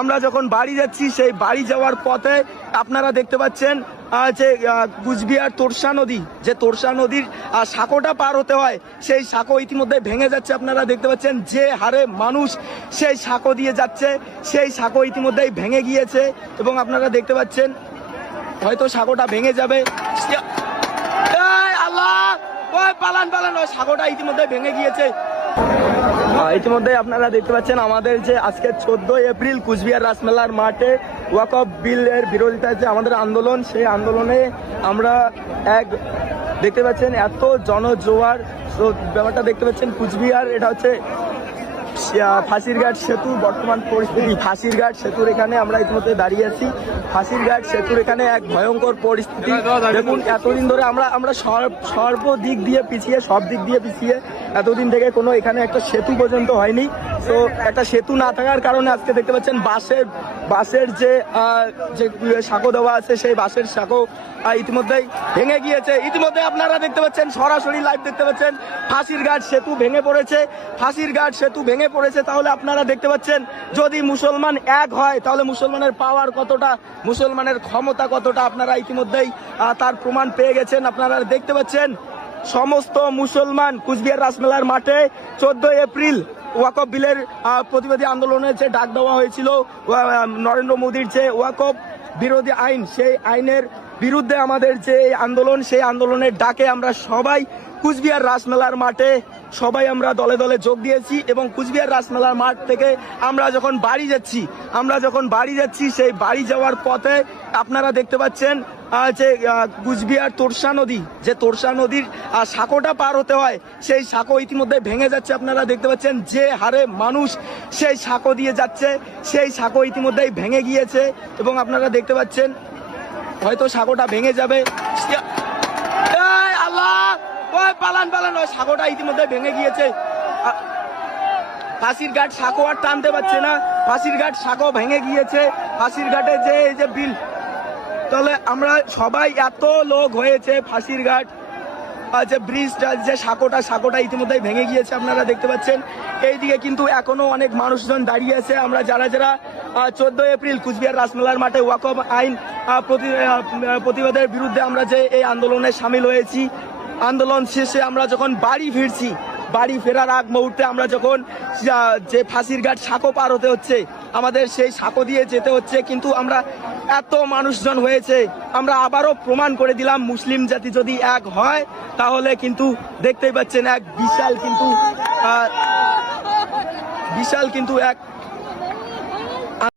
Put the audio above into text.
আমরা যখন বাড়ি যাচ্ছি সেই বাড়ি যাওয়ার পথে আপনারা দেখতে পাচ্ছেন যে কুচবিহার তোরসা নদী, যে তোরসা নদীর সাঁকোটা পার হতে হয়, সেই সাঁকো ইতিমধ্যে ভেঙে যাচ্ছে। আপনারা দেখতে পাচ্ছেন যে হারে মানুষ সেই সাঁকো দিয়ে যাচ্ছে, সেই সাঁকো ইতিমধ্যেই ভেঙে গিয়েছে এবং আপনারা দেখতে পাচ্ছেন হয়তো সাঁকোটা ভেঙে যাবে। আল্লাহ, ওই পালান পালান, ওই সাঁকোটা ইতিমধ্যে ভেঙে গিয়েছে। ইতিমধ্যে আপনারা দেখতে পাচ্ছেন আমাদের যে আজকে 14 এপ্রিল কুচবিহার রাসমেলার মাঠে ওয়াকফ বিলের বিরোধিতায় যে আমাদের আন্দোলন, সেই আন্দোলনে আমরা দেখতে পাচ্ছেন এত জনজোয়ার। তো ব্যাপারটা দেখতে পাচ্ছেন কুচবিহার, এটা হচ্ছে ফাঁসিরঘাট সেতু বর্তমান পরিস্থিতি। ফাঁসিরঘাট সেতুর এখানে আমরা ইতিমধ্যে দাঁড়িয়ে আছি। ফাঁসিরঘাট সেতুর এখানে এক ভয়ঙ্কর পরিস্থিতি। দেখুন এতদিন ধরে আমরা সর্বদিক দিয়ে পিছিয়ে, সব দিক দিয়ে পিছিয়ে, এতদিন থেকে কোনো এখানে একটা সেতু পর্যন্ত হয়নি। তো একটা সেতু না থাকার কারণে আজকে দেখতে পাচ্ছেন বাসের যে সাঁকো দেওয়া আছে, সেই বাসের সাঁকো ইতিমধ্যেই ভেঙে গিয়েছে। ইতিমধ্যে আপনারা দেখতে পাচ্ছেন, সরাসরি লাইভ দেখতে পাচ্ছেন ফাঁসিরঘাট সেতু ভেঙে পড়েছে। ফাঁসিরঘাট সেতু ভেঙে পড়েছে। তাহলে আপনারা দেখতে পাচ্ছেন যদি মুসলমান এক হয় তাহলে মুসলমানের পাওয়ার কতটা, মুসলমানের ক্ষমতা কতটা, আপনারা ইতিমধ্যেই তার প্রমাণ পেয়ে গেছেন। আপনারা দেখতে পাচ্ছেন সমস্ত মুসলমান কুচবিহার রাসমেলার মাঠে 14 এপ্রিল ওয়াকফ বিলের প্রতিবাদী আন্দোলনের যে ডাক দেওয়া হয়েছিল, নরেন্দ্র মোদীর যে ওয়াকফ বিরোধী আইন, সেই আইনের বিরুদ্ধে আমাদের যে আন্দোলন, সেই আন্দোলনের ডাকে আমরা সবাই কুচবিহার রাসমেলার মাঠে সবাই আমরা দলে দলে যোগ দিয়েছি। এবং কুচবিহার রাসমেলার মাঠ থেকে আমরা যখন বাড়ি যাচ্ছি সেই বাড়ি যাওয়ার পথে আপনারা দেখতে পাচ্ছেন যে কুচবিহার তোরসা নদী, যে তোরসা নদীর সাঁকোটা পার হতে হয়, সেই সাঁকো ইতিমধ্যে ভেঙে যাচ্ছে। আপনারা দেখতে পাচ্ছেন যে হারে মানুষ সেই সাঁকো দিয়ে যাচ্ছে, সেই সাঁকো ইতিমধ্যেই ভেঙে গিয়েছে এবং আপনারা দেখতে পাচ্ছেন হয়তো সাঁকোটা ভেঙে যাবে। আল্লাহ, ওই পালান পালান, ওই সাঁকোটা ইতিমধ্যে ভেঙে গিয়েছে। ফাঁসিরঘাট সাঁকো আর টানতে পারছে না, ফাঁসিরঘাট সাঁকো ভেঙে গিয়েছে। ফাঁসিরঘাটে যে বিল, তাহলে আমরা সবাই এত লোক হয়েছে, ফাঁসিরঘাট যে ব্রিজটা, যে সাঁকোটা ইতিমধ্যেই ভেঙে গিয়েছে। আপনারা দেখতে পাচ্ছেন এইদিকে কিন্তু এখনো অনেক মানুষজন দাঁড়িয়ে আছে। আমরা যারা 14 এপ্রিল কুচবিহার রাসমেলার মাঠে ওয়াকফ আইন প্রতিবাদের বিরুদ্ধে আমরা যে এই আন্দোলনে সামিল হয়েছি, আন্দোলন শেষে আমরা যখন বাড়ি ফিরছি, বাড়ি ফেরার আগ মুহূর্তে আমরা যখন যে ফাঁসিরঘাট সাঁকো পার হতে হচ্ছে, আমাদের সেই সাঁকো দিয়ে যেতে হচ্ছে, কিন্তু আমরা এত মানুষজন হয়েছে, আমরা আবারও প্রমাণ করে দিলাম মুসলিম জাতি যদি এক হয় তাহলে কিন্তু দেখতেই পাচ্ছেন এক বিশাল কিন্তু এক